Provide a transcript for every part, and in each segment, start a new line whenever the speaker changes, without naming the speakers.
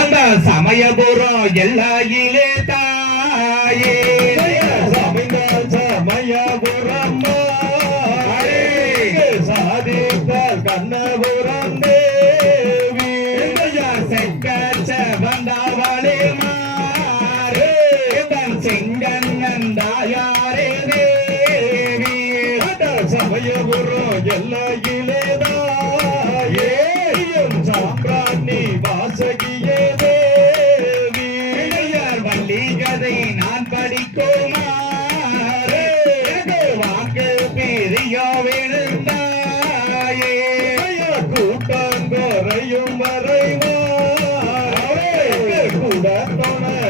அந்த சமயபுரம் எல்லாயிலே தாயே.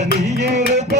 நீ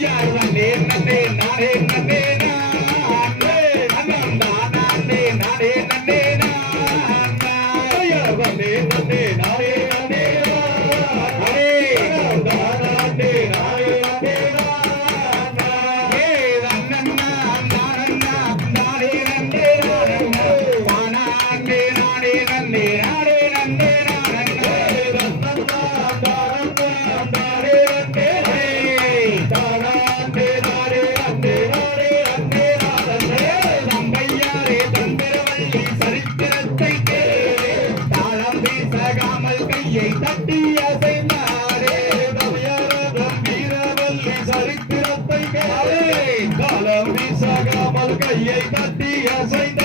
யாருதான் நேர்னதே நான் நேர்னதே கையை தட்டி அசைந்தாரே
வீரவல்லி சரித்திரத்தை காலை காலம் வீசாகாமல் கையை தட்டி அசைந்தார்.